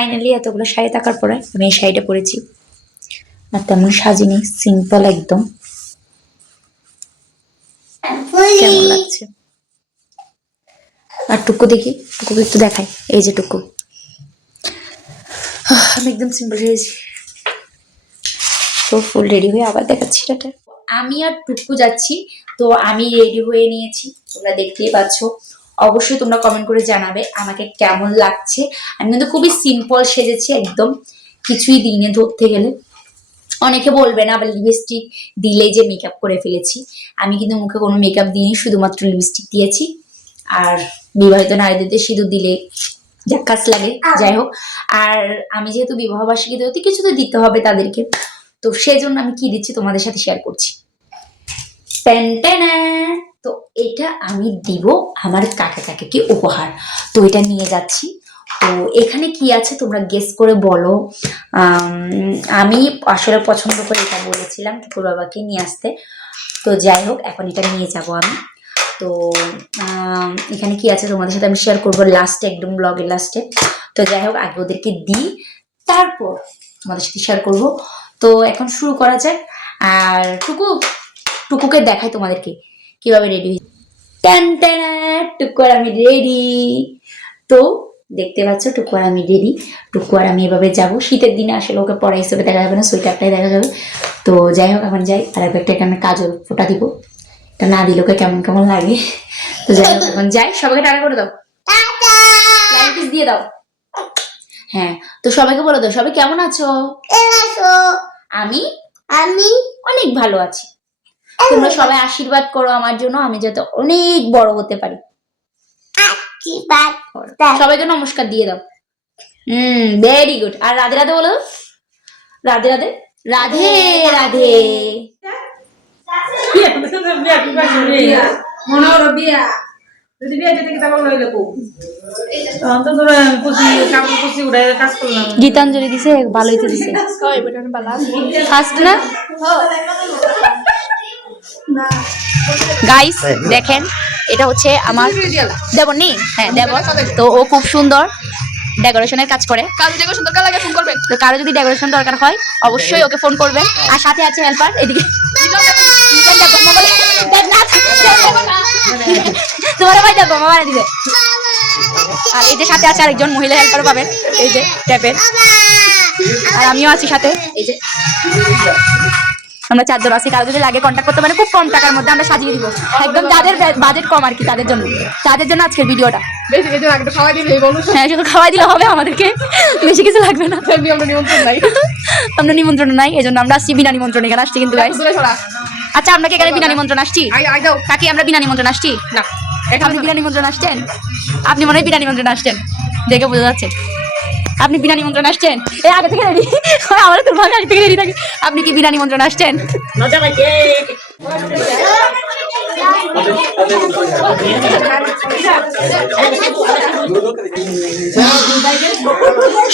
Finally এতগুলো শাড়ি থাকার পরে আমি এই শাড়িটা পরেছি, আর তেমন সাজিনি, সিম্পল একদম। কেমন লাগছে? আর টুকু দেখি, টুকুকে একটু দেখাই। এই যে টুকু, আমি একদম সিম্পল হয়েছি। তো ফুল রেডি হয়ে আবার দেখাচ্ছি এটা। আমি আর টুকু যাচ্ছি, তো আমি রেডি হয়ে নিয়েছি, তোমরা দেখতেই পাচ্ছ। অবশ্যই তোমরা কমেন্ট করে জানাবে আমাকে কেমন লাগছে। আমি কিন্তু খুবই সিম্পল সেজেছি একদম, কিছুই দিনে ধরতে গেলে। অনেকে বলবে না আবার লিপস্টিক দিলে যে মেকআপ করে ফেলেছি, আমি কিন্তু মুখে কোনো মেকআপ দিইনি, শুধুমাত্র লিপস্টিক দিয়েছি। আর বিবাহিত নারীদের সিঁদুর দিলে জাক্কাস লাগে, যাই হোক। আর আমি যেহেতু বিবাহ বার্ষিকীতে অতি কিছু তো দিতে হবে তাদেরকে, তো সেজন্য আমি কি দিচ্ছি তোমাদের সাথে শেয়ার করছি। তো এটা আমি দিব আমার কাকে কি উপহার, তো এটা নিয়ে যাচ্ছি। তো এখানে কি আছে তোমরা গেস করে বলো। আমি আসলে পছন্দ করে এটা বলেছিলাম ঠাকুর বাবাকে নিয়ে আসতে, তো যাই হোক এখন এটা নিয়ে যাব আমি। তো এখানে কি আছে তোমাদের সাথে আমি শেয়ার করবো লাস্টে, একদম ব্লগের লাস্টে। তো যাই হোক আগে ওদেরকে দিই, তারপর তোমাদের সাথে শেয়ার করবো। তো এখন শুরু করা যাক। আর টুকুকে দেখাই তোমাদেরকে কিভাবে রেডি হয়েছে। টুকু আর আমি রেডি। তো দেখতে পাচ্ছ টুকু আর আমি রেডি। টুকু আর আমি এভাবে যাবো, শীতের দিনে আসলে ওকে পড়া হিসেবে দেখা যাবে না, সোয়েটারটাই দেখা যাবে। তো যাই হোক এখন যাই, আর একটা এখানে কাজল ফোটা দিব, এটা না দিলে ওকে কেমন কেমন লাগে। তো যাই হোক এখন যাই, সবাইকে টাটা করে দাও, লাইক কিস দিয়ে দাও। হ্যাঁ, তো সবাইকে বলে দাও সবাই কেমন আছো। আমি অনেক ভালো আছি। তোমরা সবাই আশীর্বাদ করো আমার জন্য, আমি যাতে অনেক বড় হতে পারি। সবাইকে নমস্কার দিয়ে দাও। Very good. আর রাধে রাধে বলো। রাধে রাধে, রাধে রাধে। গীতাঞ্জলি দিছে, ভালোই তো দিছে। ফার্স্ট না গাইস, দেখেন এটা হচ্ছে আমার দেবর নি, হ্যাঁ দেবর। তো ও খুব সুন্দর ডেকোরেশনের কাজ করে। তো কারো যদি ডেকোরেশন দরকার হয় অবশ্যই ওকে ফোন করবেন। আর সাথে আছে হেল্পার, এদিকে তোমার ভাই দেখো মামা দিবে। আর এই যে সাথে আছে আরেকজন মহিলা হেল্পার পাবেন, এই যে ট্যাপের। আর আমিও আছি সাথে, এই যে আমরা 4 জন আছি। কারো যদি লাগে কন্ট্যাক্ট করতে পারে, খুব কম টাকার মধ্যে আমরা সাজিয়ে দিব একদম, যাদের বাজেট কম আর কি, তাদের জন্য আজকের ভিডিওটা। হ্যাঁ, শুধু খাওয়াই দিলে হবে, আমাদেরকে বেশি কিছু লাগবে না। আমরা নিমন্ত্রণ নাই, এই জন্য আমরা আসছি বিনা নিমন্ত্রণ এখানে আসছি কিন্তু। আচ্ছা আমরা কি এখানে বিনা নিমন্ত্রণ আসছি? কাকি আমরা বিনা নিমন্ত্রণ আসছি না? আপনি বিনা নিমন্ত্রণ আসছেন? আপনি মনে হয় বিনা নিমন্ত্রণ আসছেন, দেখে বোঝা যাচ্ছে আপনি বিনা নিমন্ত্রণ আসছেন। এই আগে থেকে রেডি, আমার তো ভাগ আগে থেকে রেডি থাকে। আপনি কি বিনা নিমন্ত্রণ আসছেন?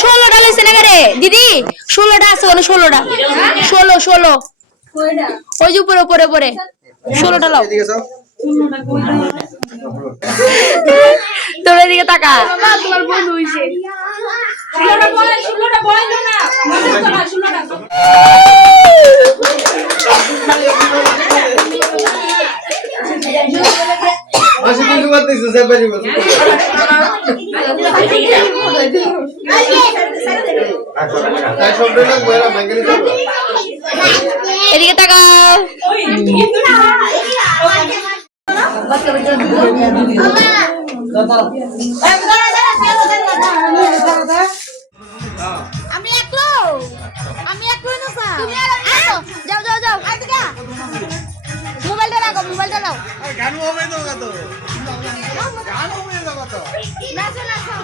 ষোলোটা লেছে না রে দিদি, 16টা আছে, 16টা 16 ওই যে উপরে উপরে উপরে 16টা লাও। তোর এদিকে তাকা। এদিকে তাকাও। আমি একলো না স্যার, যাও যাও যাও, মোবাইলটা রাখো, মোবাইলটা নাও। গান হবে তো কত, গান হবে তো কত, নাচো নাচো।